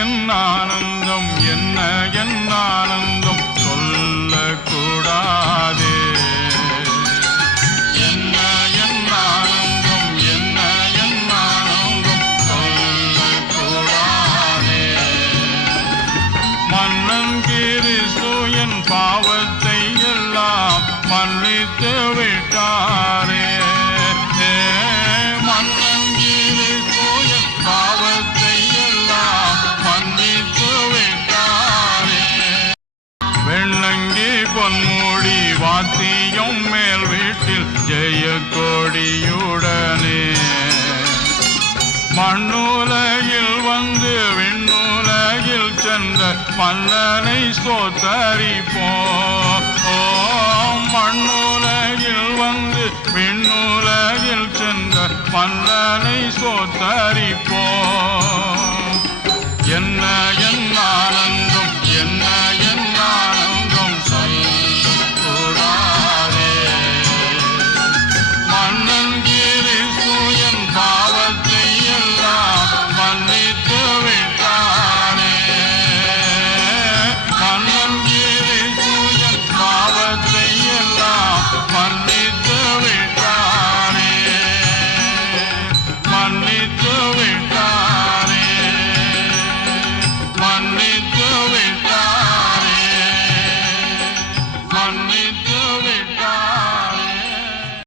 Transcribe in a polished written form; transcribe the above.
என் ஆனந்தம் என்ன என் ஆனந்தம் சொல்லக்கூடாதே. என்ன என் ஆனந்தம் என்ன என் ஆனந்தம் சொல்லக்கூடாதே. மன்னன் கிறிஸ்து என் பாவத்தை எல்லாம் மன்னித்து விட்டாரே. மன்னன் கிறிஸ்து என் பாவத்தை எல்லாம் மன்னித்து விட்டாரே. வெள்ளங்கி பொன்மூடி வாத்தியம் மேல் வீட்டில் ஜெய கொடியுடனே மண்ணுலகில் வந்து விண்ணுலகில் சென்ற மன்னனை ஸ்தோத்தரிப்போம். மண்ணுலகில் வந்து விண்ணுலகில் சென்ற மன்னனை ஸ்தோத்தரிப்போம். என்ன